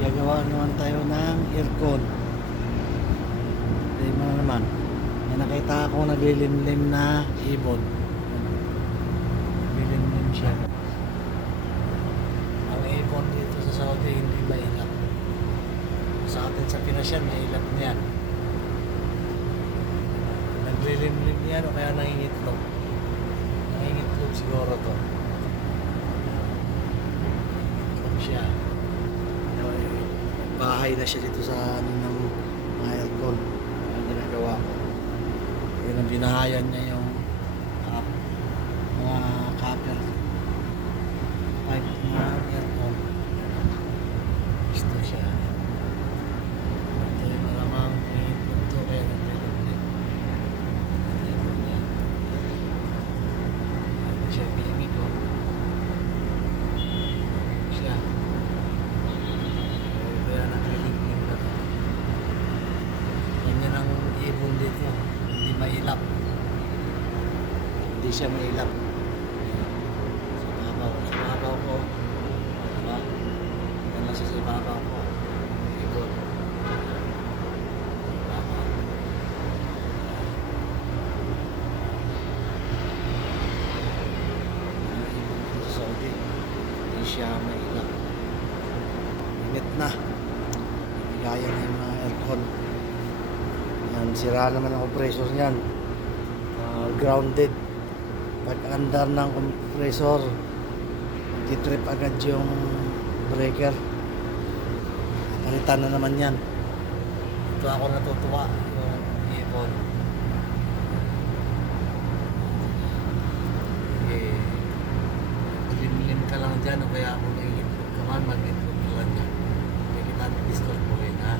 Gagawa naman tayo ng aircon. Hindi mo na naman. May nakita ako naglilimlim na ibon. Naglilimlim siya. Ang ibon dito sa Saudi hindi mailap. Sa atin sa Pinas yan, mailap niyan. Naglilimlim yan o kaya nangingitlog. Nangingitlog siguro to. Nangingitlog siya. Bahay na siya dito sa ano ng mga aircon. Ang ginagawa ko. Yun ang binahayan niya yung mga copper pipe na aircon. Gusto siya. Ito yung malamang ito kaya nagpilipin. Ito siya baby ko. Siya. Kaya naglilimlim na to. Ganyan ang ibon dito. Hindi mailap. Hindi siya mailap. Sa babaw ko. Diba? Yan lang siya sa babaw ko. Ibon. Babaw. Ang ibon dito sa Saudi. Hindi siya mailap. Init na. Gaya na yung mga aircon. Yan, sira naman ang compressor niyan. Grounded. Pag andar ng compressor, titrip agad yung breaker. Palitan na naman yan. Ito ako natutuwa yung ibon. Limlim ka lang dyan o kaya kung naiitlog ka man, mag-itlog ka lang dyan. Hindi kita disturb mo rin, ha?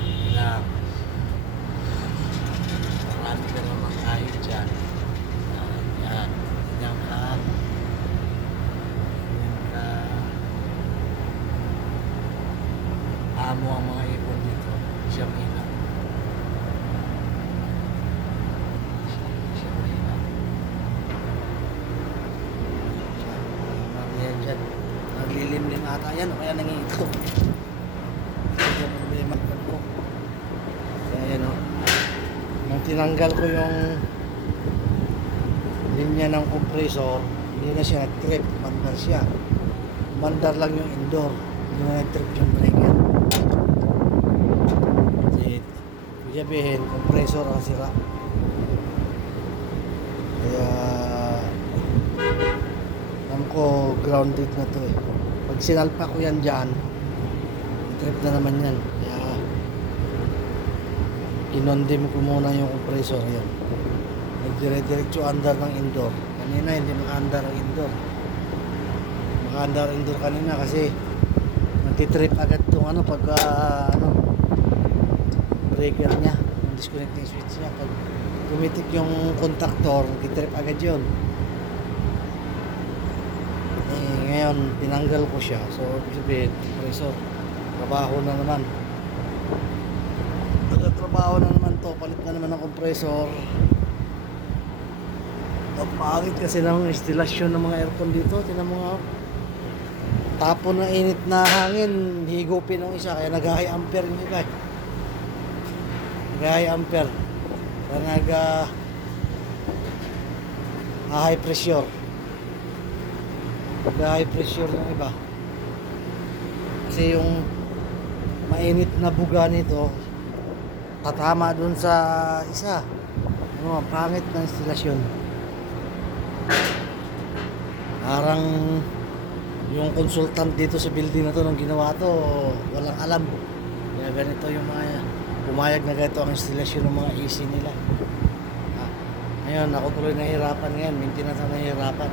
Kailangan. Marami ka naman tayo dyan. Yan. Ganyan ka. Ganyan ka. Amo ang mga ibon dito. Siya mahina. Siya mahina. Yan dyan. Naglilimlim ata yan o kaya nangingito. Kaya problema ko. Kaya yan o. Nung tinanggal ko yung linya ng compressor, hindi na siya nag-trip. Mandar siya. Mandar lang yung indoor. Hindi na nag-trip yung breaker. Kasi ibig sabihin, compressor ang sira. Kaya alam ko grounded na to eh. Pag sinalpa ko yan dyan, trip na naman yan. Kaya inondim ko muna yung compressor yan. Nagdire-diretso andar ng indoor. Kanina hindi maka-andar ang indoor. Maka-andar indoor kanina kasi nagtitrip agad itong ano pagka breaker niya, yung disconnecting switch niya. Pag tumitik yung contactor, nagtitrip agad yun. Ngayon tinanggal ko siya, so ibig sabihin compressor trabaho na naman. Nagtatrabaho na naman to, palit na naman ang compressor. Ang pangit kasi ng instalasyon ng mga aircon dito. Tinan mo nga, tapon na init na hangin, higupin ng isa, kaya nag-high ampere yung iba. Nag-high ampere, kaya high pressure. Nag-high pressure ng iba. Kasi yung mainit na buga nito, tatama dun sa isa. Ano, pangit na instalasyon. Parang yung consultant dito sa building na to nung ginawa to, walang alam. Kaya ganito yung mga pumayag na ganito ang instalasyon ng mga AC nila. Ngayon, ako tuloy nahihirapan ngayon. Maintenance na nahihirapan.